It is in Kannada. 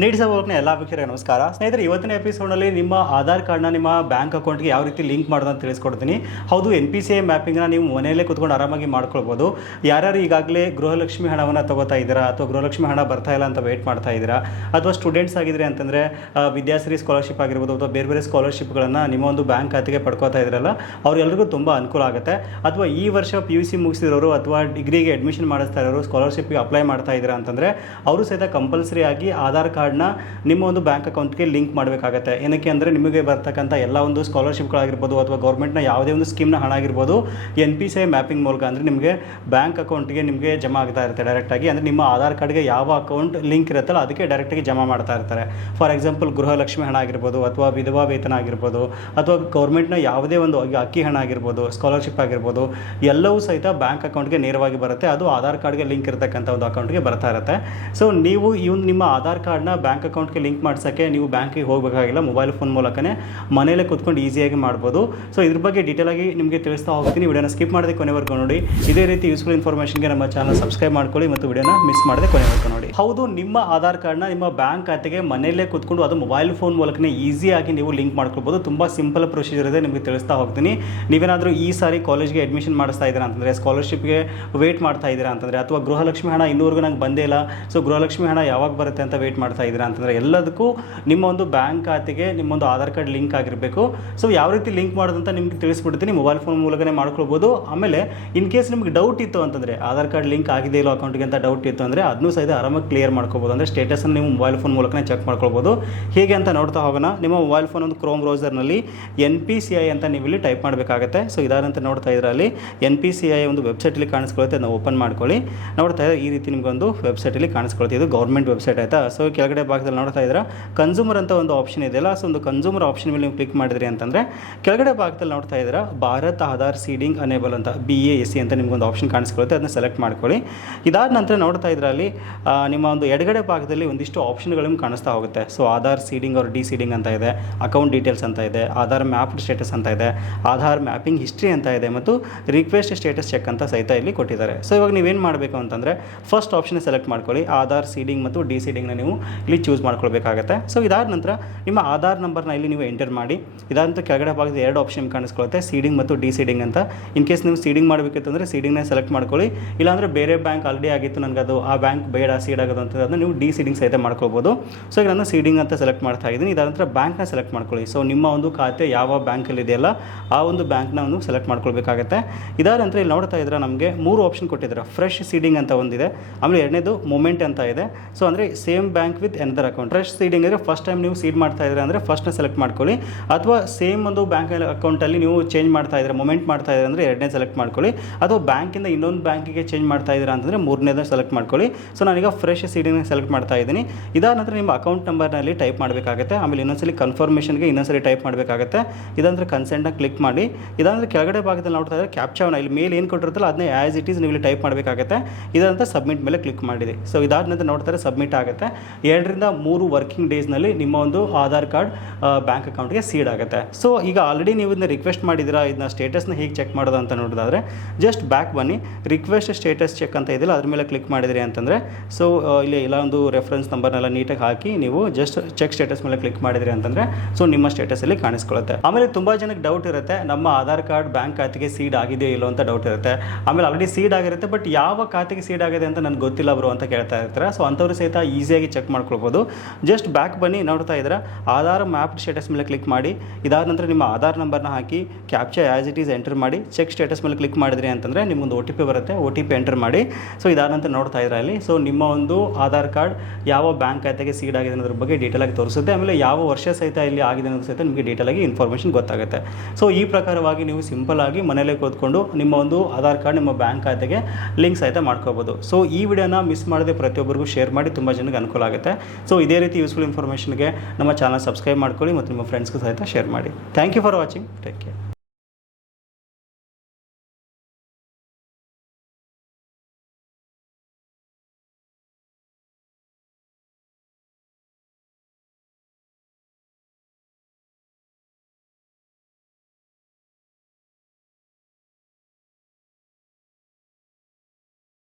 ನೀಡಿಸ ಹೋಗ್ನೆ ಎಲ್ಲ ವೀಕ್ಷಕರಿಗೆ ನಮಸ್ಕಾರ. ಸ್ನೇಹಿತರೆ, ಇವತ್ತಿನ ಎಪಿಸೋಡಲ್ಲಿ ನಿಮ್ಮ ಆಧಾರ್ ಕಾರ್ಡ್ನ ನಿಮ್ಮ ಬ್ಯಾಂಕ್ ಅಕೌಂಟ್ಗೆ ಯಾವ ರೀತಿ ಲಿಂಕ್ ಮಾಡೋದು ಅಂತ ತಿಳಿಸ್ಕೊಡ್ತೀನಿ. ಹೌದು ಎನ್ ಪಿ ಸಿ ಎ ಮ್ಯಾಪಿಂಗ್ನ ನೀವು ಮನೆಯಲ್ಲೇ ಕುತ್ಕೊಂಡು ಆರಾಮಾಗಿ ಮಾಡ್ಕೊಳ್ಬೋದು. ಯಾರ್ಯಾರು ಈಗಾಗಲೇ ಗೃಹಲಕ್ಷ್ಮಿ ಹಣವನ್ನು ತಗೋತಾ ಇದ್ದೀರಾ ಅಥವಾ ಗೃಹಲಕ್ಷ್ಮಿ ಹಣ ಬರ್ತಾ ಇಲ್ಲ ಅಂತ ವೇಟ್ ಮಾಡ್ತಾ ಇದ್ದೀರಾ? ಅಥವಾ ಸ್ಟೂಡೆಂಟ್ಸ್ ಆಗಿದ್ರೆ ಅಂತಂದರೆ ವಿದ್ಯಾಶ್ರೀ ಸ್ಕಾಲರ್ಶಿಪ್ ಆಗಿರ್ಬೋದು ಅಥವಾ ಬೇರೆ ಬೇರೆ ಸ್ಕಾಲರ್ಶಿಪ್ಗಳನ್ನು ನಿಮ್ಮ ಒಂದು ಬ್ಯಾಂಕ್ ಖಾತೆಗೆ ಪಡ್ಕೋತಾ ಇದ್ರಲ್ಲ ಅವರೆಲ್ಲರಿಗೂ ತುಂಬ ಅನುಕೂಲ ಆಗುತ್ತೆ. ಅಥವಾ ಈ ವರ್ಷ ಪಿ ಯು ಸಿ ಮುಗಿಸಿರೋರು ಅಥವಾ ಡಿಗ್ರಿಗೆ ಅಡ್ಮಿಷನ್ ಮಾಡಿಸ್ತಾ ಇರೋರು ಸ್ಕಾಲರ್ಶಿಪ್ಗೆ ಅಪ್ಲೈ ಮಾಡ್ತಾ ಇದ್ದೀರಾ ಅಂತಂದರೆ, ಅವರು ಸಹಿತ ಕಂಪಲ್ಸರಿ ಆಗಿ ಆಧಾರ್ ಕಾರ್ಡ್ನ ನಿಮ್ಮ ಒಂದು ಬ್ಯಾಂಕ್ ಅಕೌಂಟ್ಗೆ ಲಿಂಕ್ ಮಾಡಬೇಕಾಗತ್ತೆ. ಏನಕ್ಕೆ ಅಂದರೆ ನಿಮಗೆ ಬರ್ತಕ್ಕಂಥ ಎಲ್ಲ ಒಂದು ಸ್ಕಾಲರ್ಶಿಪ್ಗಳಾಗಿರ್ಬೋದು ಅಥವಾ ಗೌರ್ಮೆಂಟ್ನ ಯಾವುದೇ ಒಂದು ಸ್ಕೀಮ್ನ ಹಣ ಆಗಿರ್ಬೋದು ಎನ್ ಪಿ ಸಿ ಮ್ಯಾಪಿಂಗ್ ಮೂಲಕ ಅಂದರೆ ನಿಮಗೆ ಬ್ಯಾಂಕ್ ಅಕೌಂಟ್ಗೆ ನಿಮಗೆ ಜಮಾ ಆಗ್ತಾ ಇರುತ್ತೆ ಡೈರೆಕ್ಟಾಗಿ. ಅಂದರೆ ನಿಮ್ಮ ಆಧಾರ್ ಕಾರ್ಡ್ಗೆ ಯಾವ ಅಕೌಂಟ್ ಲಿಂಕ್ ಇರುತ್ತಲ್ಲ ಅದಕ್ಕೆ ಡೈರೆಕ್ಟಾಗಿ ಜಮಾ ಮಾಡ್ತಾ ಇರ್ತಾರೆ. ಫಾರ್ ಎಕ್ಸಾಂಪಲ್ ಗೃಹಲಕ್ಷ್ಮಿ ಹಣ ಆಗಿರ್ಬೋದು ಅಥವಾ ವಿಧವಾ ವೇತನ ಆಗಿರ್ಬೋದು ಅಥವಾ ಗೌರ್ಮೆಂಟ್ನ ಯಾವುದೇ ಒಂದು ಅಕ್ಕಿ ಹಣ ಆಗಿರ್ಬೋದು, ಸ್ಕಾಲರ್ಶಿಪ್ ಆಗಿರ್ಬೋದು, ಎಲ್ಲವೂ ಸಹಿತ ಬ್ಯಾಂಕ್ ಅಕೌಂಟ್ಗೆ ನೇರವಾಗಿ ಬರುತ್ತೆ. ಅದು ಆಧಾರ್ ಕಾರ್ಡ್ಗೆ ಲಿಂಕ್ ಇರತಕ್ಕಂಥ ಒಂದು ಅಕೌಂಟ್ಗೆ ಬರ್ತಾ ಇರುತ್ತೆ. ಸೊ, ನೀವು ಒಂದು ನಿಮ್ಮ ಆಧಾರ್ ಕಾರ್ಡ್ನ ಬ್ಯಾಂಕ್ ಅಕೌಂಟ್ಗೆ ಲಿಂಕ್ ಮಾಡ್ಸೋಕ್ಕೆ ನೀವು ಬ್ಯಾಂಕಿಗೆ ಹೋಗಬೇಕಾಗಿಲ್ಲ, ಮೊಬೈಲ್ ಫೋನ್ ಮೂಲಕನೇ ಮನೇಲೆ ಕುತ್ಕೊಂಡು ಈಸಿಯಾಗಿ ಮಾಡ್ಬೋದು. ಸೊ ಇದ್ರ ಬಗ್ಗೆ ಡೀಟೇಲ್ ಆಗಿ ನಿಮಗೆ ತಿಳಿಸ್ತಾ ಹೋಗ್ತೀನಿ. ವಿಡಿಯೋನ ಸ್ಕಿಪ್ ಮಾಡದೆ ಕೊನೆವರೆಗೂ ನೋಡಿ. ಇದೇ ರೀತಿ ಯೂಸ್ಫುಲ್ ಇನ್ಫಾರ್ಮೇಷನ್ಗೆ ನಮ್ಮ ಚಾನಲ್ ಸಬ್ಸ್ಕ್ರೈಬ್ ಮಾಡ್ಕೊಳ್ಳಿ ಮತ್ತು ವಿಡಿಯೋನ ಮಿಸ್ ಮಾಡದೆ ಕೊನೆವರೆಗೂ ನೋಡಿ. ಹೌದು, ನಿಮ್ಮ ಆಧಾರ್ ಕಾರ್ಡ್ನ ನಿಮ್ಮ ಬ್ಯಾಂಕ್ ಖಾತೆಗೆ ಮನೆಯಲ್ಲೇ ಕುತ್ಕೊಂಡು ಅದು ಮೊಬೈಲ್ ಫೋನ್ ಮೂಲಕನೇ ಈಸಿಯಾಗಿ ನೀವು ಲಿಂಕ್ ಮಾಡ್ಕೊಳ್ಬೋದು. ತುಂಬ ಸಿಂಪಲ್ ಪ್ರೊಸೀಜರ್ ಇದೆ, ನಿಮಗೆ ತಿಳಿಸ್ತಾ ಹೋಗ್ತೀನಿ. ನೀವೇನಾದರೂ ಈ ಸಾರಿ ಕಾಲೇಜ್ಗೆ ಅಡ್ಮಿಷನ್ ಮಾಡಿಸ್ತಾ ಇದ್ದೀರಾ ಅಂತಂದರೆ ಸ್ಕಾಲರ್ಶಿಪ್ಗೆ ವೇಟ್ ಮಾಡ್ತಾ ಇದ್ದೀರಾ ಅಂತಂದರೆ, ಅಥವಾ ಗೃಹಲಕ್ಷ್ಮಿ ಹಣ ಇನ್ನೂವರೆಗೂ ನಂಗೆ ಬಂದೇ ಇಲ್ಲ ಸೊ ಗೃಹಲಕ್ಷ್ಮಿ ಹಣ ಯಾವಾಗ ಬರುತ್ತೆ ಅಂತ ವೇಟ್ ಮಾಡ್ತಾ ಇದ್ದೀರಾ ಅಂತಂದರೆ ಎಲ್ಲದಕ್ಕೂ ನಿಮ್ಮ ಒಂದು ಬ್ಯಾಂಕ್ ಖಾತೆಗೆ ನಿಮ್ಮೊಂದು ಆಧಾರ್ ಕಾರ್ಡ್ ಲಿಂಕ್ ಆಗಿರಬೇಕು. ಸೊ ಯಾವ ರೀತಿ ಲಿಂಕ್ ಮಾಡೋದಂತ ನಿಮಗೆ ತಿಳಿಸ್ಬಿಡ್ತೀನಿ. ಮೊಬೈಲ್ ಫೋನ್ ಮೂಲಕನೇ ಮಾಡ್ಕೊಳ್ಬೋದು. ಆಮೇಲೆ ಇನ್ ಕೇಸ್ ನಿಮಗೆ ಡೌಟ್ ಇತ್ತು ಅಂತಂದರೆ, ಆಧಾರ್ ಕಾರ್ಡ್ ಲಿಂಕ್ ಆಗಿದೆ ಇಲ್ಲೋ ಅಕೌಂಟ್ಗೆ ಅಂತ ಡೌಟ್ ಇತ್ತು ಅಂದರೆ ಅದನ್ನೂ ಸಹಿತ ಆರಾಮಾಗಿ ಕ್ಲಿಯರ್ ಮಾಡ್ಕೋಬೋದು ಅಂದರೆ ಸ್ಟೇಟಸನ್ನು ನೀವು ಮೊಬೈಲ್ ಫೋನ್ ಮೂಲಕನೇ ಚೆಕ್ ಮಾಡ್ಕೊಳ್ಬೋದು. ಹೇಗೆ ಅಂತ ನೋಡ್ತಾ ಹೋಗೋಣ. ನಿಮ್ಮ ಮೊಬೈಲ್ ಫೋನ್ ಒಂದು ಕ್ರೋಮ್ ಬ್ರೌಸರ್ನಲ್ಲಿ ಎನ್ ಪಿ ಸಿ ಐ ಅಂತ ನೀವು ಇಲ್ಲಿ ಟೈಪ್ ಮಾಡಬೇಕಾಗುತ್ತೆ. ಸೊ ಇದಾದಂತ ನೋಡ್ತಾ ಇದ್ರೆ ಅಲ್ಲಿ ಎನ್ ಪಿ ಸಿ ಐ ಒಂದು ವೆಬ್ಸೈಟಲ್ಲಿ ಕಾಣಿಸ್ಕೊಳ್ಳುತ್ತೆ. ನಾವು ಓಪನ್ ಮಾಡ್ಕೊಳ್ಳಿ. ನೋಡ್ತಾ ಇದ್ದಾರೆ ಈ ರೀತಿ ನಿಮಗೊಂದು ವೆಬ್ಸೈಟಲ್ಲಿ ಕಾಣಿಸ್ಕೊಳ್ತೀವಿ ಇದು ಗೌರ್ಮೆಂಟ್ ವೆಬ್ಸೈಟ್ ಆಯಿತಾ? ಸೊ ಭಾಗದಲ್ಲಿ ನೋಡ್ತಾ ಇದ್ರೆ ಕನ್ಸೂಮರ್ ಅಂತ ಒಂದು ಆಪ್ಷನ್ ಇದೆಯಲ್ಲ ಸೊ ಒಂದು ಕನ್ಸೂಮರ್ ಆಪ್ಷನ್ ಮೇಲೆ ನೀವು ಕ್ಲಿಕ್ ಮಾಡಿದ್ರಿ ಅಂತಂದರೆ, ಕೆಳಗಡೆ ಭಾಗದಲ್ಲಿ ನೋಡ್ತಾ ಇದ್ದೀರಾ? ಭಾರತ್ ಆಧಾರ್ ಸೀಡಿಂಗ್ ಅನೇಬಲ್ ಅಂತ ಬಿ ಎ ಎಸ್ ಸಿ ಅಂತ ನಿಮ್ಗೊಂದು ಆಪ್ಷನ್ ಕಾಣಿಸ್ಕೊಳ್ಳುತ್ತೆ, ಅದನ್ನ ಸೆಲೆಕ್ಟ್ ಮಾಡ್ಕೊಳ್ಳಿ. ಇದಾದ ನಂತರ ನೋಡ್ತಾ ಇದ್ರೆ ಅಲ್ಲಿ ನಿಮ್ಮ ಒಂದು ಎಡಗಡೆ ಭಾಗದಲ್ಲಿ ಒಂದಿಷ್ಟು ಆಪ್ಷನ್ಗಳು ಕಾಣಿಸ್ತಾ ಹೋಗುತ್ತೆ. ಸೊ ಆಧಾರ್ ಸೀಡಿಂಗ್ ಅವ್ರ ಡಿ ಸೀಡಿಂಗ್ ಅಂತ ಇದೆ ಅಕೌಂಟ್ ಡೀಟೇಲ್ಸ್ ಅಂತ ಇದೆ, ಆಧಾರ್ ಮ್ಯಾಪ್ ಸ್ಟೇಟಸ್ ಅಂತ ಇದೆ, ಆಧಾರ್ ಮ್ಯಾಪಿಂಗ್ ಹಿಸ್ಟ್ರಿ ಅಂತ ಇದೆ, ಮತ್ತು ರಿಕ್ವೆಸ್ಟ್ ಸ್ಟೇಟಸ್ ಚೆಕ್ ಅಂತ ಸಹಿತ ಇಲ್ಲಿ ಕೊಟ್ಟಿದ್ದಾರೆ. ಸೊ ಇವಾಗ ನೀವೇನು ಮಾಡಬೇಕು ಅಂತಂದರೆ ಫಸ್ಟ್ ಆಪ್ಷನ್ ಸೆಲೆಕ್ಟ್ ಮಾಡ್ಕೊಳ್ಳಿ, ಆಧಾರ್ ಸೀಡಿಂಗ್ ಮತ್ತು ಡಿ ಸೀಡಿಂಗ್ನ ನೀವು ಇಲ್ಲಿ ಚೂಸ್ ಮಾಡ್ಕೊಳ್ಬೇಕಾಗತ್ತೆ. ಸೊ ಇದಾದ ನಂತರ ನಿಮ್ಮ ಆಧಾರ್ ನಂಬರ್ನ ಇಲ್ಲಿ ನೀವು ಎಂಟರ್ ಮಾಡಿ. ಇದಾದ ಕೆಳಗಡೆ ಭಾಗದ ಎರಡು ಆಪ್ಷನ್ ಕಾಣಿಸ್ಕೊಳುತ್ತೆ. ಸೀಡಿಂಗ್ ಮತ್ತು ಡಿ ಸೀಡಿಂಗ್ ಅಂತ. ಇನ್ ಕೇಸ್ ನೀವು ಸೀಡಿಂಗ್ ಮಾಡಬೇಕಿತ್ತು ಅಂದರೆ ಸೀಡಿಂಗ್ನ ಸೆಲೆಕ್ಟ್ ಮಾಡ್ಕೊಳ್ಳಿ. ಇಲ್ಲಾಂದರೆ ಬೇರೆ ಬ್ಯಾಂಕ್ ಆಲ್ರೆಡಿ ಆಗಿತ್ತು ನನಗೆ ಅದು, ಆ ಬ್ಯಾಂಕ್ ಬೇಡ ಸೀಡ್ ಆಗೋದು ಅಂತ ಅದನ್ನು ನೀವು ಡಿ ಸೀಡಿಂಗ್ ಸಹಿತ ಮಾಡ್ಕೊಳ್ಬೋದು. ಸೊ ಈಗ ನಾನು ಸೀಡಿಂಗ್ ಅಂತ ಸೆಲೆಕ್ಟ್ ಮಾಡ್ತಾ ಇದ್ದೀನಿ. ಇದಾದ ನಂತರ ಬ್ಯಾಂಕ್ನ ಸೆಲೆಕ್ಟ್ ಮಾಡ್ಕೊಳ್ಳಿ. ಸೊ ನಿಮ್ಮ ಒಂದು ಖಾತೆ ಯಾವ ಬ್ಯಾಂಕಲ್ಲಿ ಇದೆಯಲ್ಲ, ಆ ಒಂದು ಬ್ಯಾಂಕ್ನ ಒಂದು ಸೆಲೆಕ್ಟ್ ಮಾಡ್ಕೊಳ್ಬೇಕಾಗತ್ತೆ. ಇದಾದ ನಂತರ ಇಲ್ಲಿ ನೋಡ್ತಾ ಇದ್ರೆ ನಮಗೆ ಮೂರು ಆಪ್ಷನ್ ಕೊಟ್ಟಿದ್ದಾರೆ. ಫ್ರೆಶ್ ಸೀಡಿಂಗ್ ಅಂತ ಒಂದಿದೆ. ಆಮೇಲೆ ಎರಡನೇದು ಮೂಮೆಂಟ್ ಅಂತ ಇದೆ. ಸೊ ಅಂದರೆ same bank with another account fresh seeding ಅಂದರೆ ಫಸ್ಟ್ ಟೈಮ್ ನೀವು ಸೀಡ್ ಮಾಡ್ತಾ ಇದ್ರೆ ಅಂದರೆ ಫಸ್ಟ್ನ ಸೆಲೆಕ್ಟ್ ಮಾಡ್ಕೊಳ್ಳಿ. ಅಥವಾ ಸೇಮ್ ಒಂದು ಬ್ಯಾಂಕ್ ಅಕೌಂಟಲ್ಲಿ ನೀವು ಚೇಂಜ್ ಮಾಡ್ತಾ ಇದ್ರೆ ಮೂಮೆಂಟ್ ಮಾಡ್ತಾ ಇದ್ರೆ ಅಂದರೆ ಎರಡನೇ ಸೆಲೆಕ್ಟ್ ಮಾಡ್ಕೊಳ್ಳಿ. ಅಥವಾ ಬ್ಯಾಂಕಿಂದ ಇನ್ನೊಂದು ಬ್ಯಾಂಕಿಗೆ ಚೇಂಜ್ ಮಾಡ್ತಾ ಇದ್ದೀರಾ ಅಂತಂದರೆ ಮೂರನೇದನ್ನ ಸೆಲೆಕ್ಟ್ ಮಾಡ್ಕೊಳ್ಳಿ. ಸೊ ನಾನೀಗ ಫ್ರೆಶ್ ಸೀಡಿಂಗ್ ಸೆಲೆಕ್ಟ್ ಮಾಡ್ತಾ ಇದ್ದೀನಿ. ಇದಾದ ನಂತರ ನಿಮ್ಮ ಅಕೌಂಟ್ ನಂಬರ್ನಲ್ಲಿ ಟೈಪ್ ಮಾಡಬೇಕಾಗುತ್ತೆ. ಆಮೇಲೆ ಇನ್ನೊಂದ್ಸಲಿ ಕನ್ಫರ್ಮೇಷನ್ಗೆ ಇನ್ನೊಂದ್ಸಲಿ ಟೈಪ್ ಮಾಡಬೇಕಾಗುತ್ತೆ. ಇದಂದ್ರೆ ಕನ್ಸೆಂಟ್ನ ಕ್ಲಿಕ್ ಮಾಡಿ. ಇದಂದ್ರೆ ಕೆಳಗಡೆ ಭಾಗದಲ್ಲಿ ನೋಡ್ತಾ ಇದ್ದರೆ ಕ್ಯಾಪ್ಚಾವನ್ನ ಇಲ್ಲಿ ಮೇಲೆ ಏನು ಕೊಟ್ಟಿರುತ್ತಲ್ಲ ಅದನ್ನೇ ಆ್ಯಸ್ ಇಟ್ ಈಸ್ ನೀವು ಇಲ್ಲಿ ಟೈಪ್ ಮಾಡಬೇಕಾಗುತ್ತೆ. ಇದಂತ ಸಬ್ಮಿಟ್ ಮೇಲೆ ಕ್ಲಿಕ್ ಮಾಡಿದೆ ಸೊ ಇದಾದ ನಂತರ ನೋಡ್ತಾರೆ ಸಬ್ಮಿಟ್ ಆಗುತ್ತೆ. ಎರಡರಿಂದ ಮೂರು ವರ್ಕಿಂಗ್ ಡೇಸ್ನಲ್ಲಿ ನಿಮ್ಮ ಒಂದು ಆಧಾರ್ ಕಾರ್ಡ್ ಬ್ಯಾಂಕ್ ಅಕೌಂಟ್ಗೆ ಸೀಡ್ ಆಗುತ್ತೆ. ಸೊ ಈಗ ಆಲ್ರೆಡಿ ನೀವು ಇದನ್ನ ರಿಕ್ವೆಸ್ಟ್ ಮಾಡಿದ್ದೀರಾ, ಇದನ್ನ ಸ್ಟೇಟಸ್ನ ಹೇಗೆ ಚೆಕ್ ಮಾಡೋದು ಅಂತ ನೋಡೋದಾದ್ರೆ ಜಸ್ಟ್ ಬ್ಯಾಕ್ ಬನ್ನಿ. ರಿಕ್ವೆಸ್ಟ್ ಸ್ಟೇಟಸ್ ಚೆಕ್ ಅಂತ ಇದೆಯಲ್ಲ, ಅದ್ರ ಮೇಲೆ ಕ್ಲಿಕ್ ಮಾಡಿದ್ರಿ ಅಂತಂದರೆ ಸೊ ಇಲ್ಲಿ ಎಲ್ಲ ಒಂದು ರೆಫರೆನ್ಸ್ ನಂಬರ್ನೆಲ್ಲ ನೀಟಾಗಿ ಹಾಕಿ ನೀವು ಜಸ್ಟ್ ಚೆಕ್ ಸ್ಟೇಟಸ್ ಮೇಲೆ ಕ್ಲಿಕ್ ಮಾಡಿದ್ರಿ ಅಂತಂದರೆ ಸೊ ನಿಮ್ಮ ಸ್ಟೇಟಸಲ್ಲಿ ಕಾಣಿಸ್ಕೊಳ್ಳುತ್ತೆ ಆಮೇಲೆ ತುಂಬ ಜನಕ್ಕೆ ಡೌಟ್ ಇರುತ್ತೆ, ನಮ್ಮ ಆಧಾರ್ ಕಾರ್ಡ್ ಬ್ಯಾಂಕ್ ಖಾತೆಗೆ ಸೀಡ್ ಆಗಿದೆಯೋ ಇಲ್ಲೋ ಅಂತ ಡೌಟ್ ಇರುತ್ತೆ. ಆಮೇಲೆ ಆಲ್ರೆಡಿ ಸೀಡ್ ಆಗಿರುತ್ತೆ ಬಟ್ ಯಾವ ಖಾತೆಗೆ ಸೀಡ್ ಆಗಿದೆ ಅಂತ ನನಗೆ ಗೊತ್ತಿಲ್ಲ ಬರು ಅಂತ ಕೇಳ್ತಾ ಇರ್ತಾರೆ. ಸೊ ಅಂಥವ್ರು ಸಹಿತ ಈಸಿಯಾಗಿ ಚೆಕ್ ಮಾಡ್ಕೊಳ್ಬೋದು ಜಸ್ಟ್ ಬ್ಯಾಕ್ ಬನ್ನಿ, ನೋಡ್ತಾ ಇದ್ರೆ ಆಧಾರ್ ಮ್ಯಾಪ್ ಸ್ಟೇಟಸ್ ಮೇಲೆ ಕ್ಲಿಕ್ ಮಾಡಿ. ಇದಾದ ನಂತರ ನಿಮ್ಮ ಆಧಾರ್ ನಂಬರ್ನ ಹಾಕಿ captcha as it is enter ಮಾಡಿ ಚೆಕ್ ಸ್ಟೇಟಸ್ ಮೇಲೆ ಕ್ಲಿಕ್ ಮಾಡಿದ್ರಿ ಅಂತಂದರೆ ನಿಮ್ಮೊಂದು ಒ ಟಿ ಪಿ ಬರುತ್ತೆ ಒ ಟಿ ಪಿ ಎಂಟರ್ ಮಾಡಿ. ಸೊ ಇದಾದ ನಂತರ ನೋಡ್ತಾ ಇದ್ರೆ ಅಲ್ಲಿ ಸೊ ನಿಮ್ಮ ಒಂದು ಆಧಾರ್ ಕಾರ್ಡ್ ಯಾವ ಬ್ಯಾಂಕ್ ಖಾತೆಗೆ ಸೀಡ್ ಆಗಿದೆ ಅನ್ನೋದ್ರ ಬಗ್ಗೆ ಡೀಟೇಲ್ ಆಗಿ ತೋರಿಸುತ್ತೆ. ಆಮೇಲೆ ಯಾವ ವರ್ಷ ಸಹಿತ ಇಲ್ಲಿ ಆಗಿದೆ ಅನ್ನೋದು ಸಹಿತ ನಿಮಗೆ ಡೀಟೇಲ್ ಆಗಿ ಇನ್ಫಾರ್ಮೇಷನ್ ಗೊತ್ತಾಗುತ್ತೆ. ಸೊ ಈ ಪ್ರಕಾರವಾಗಿ ನೀವು ಸಿಂಪಲ್ ಆಗಿ ಮನೇಲೆ ಕೂತ್ಕೊಂಡು ನಿಮ್ಮ ಒಂದು ಆಧಾರ್ ಕಾರ್ಡ್ ನಿಮ್ಮ ಬ್ಯಾಂಕ್ ಖಾತೆಗೆ ಲಿಂಕ್ ಸಹಿತ ಮಾಡ್ಕೋಬೋದು ಸೊ ಈ ವಿಡಿಯೋನ ಮಿಸ್ ಮಾಡದೆ ಪ್ರತಿಯೊಬ್ಬರಿಗೂ ಶೇರ್ ಮಾಡಿ, ತುಂಬ ಜನಕ್ಕೆ ಅನುಕೂಲ ಆಗುತ್ತೆ ಸೊ ಇದೇ ರೀತಿ ಯೂಸ್ಫುಲ್ ಇನ್ಫಾರ್ಮೇಷನ್ಗೆ ನಮ್ಮ ಚಾನಲ್ ಸಬ್ಸ್ಕ್ರೈಬ್ ಮಾಡ್ಕೊಳ್ಳಿ ಮತ್ತು ನಿಮ್ಮ ಫ್ರೆಂಡ್ಸ್ಗೂ ಸಹಿತ ಶೇರ್ ಮಾಡಿ. Thank you for watching take care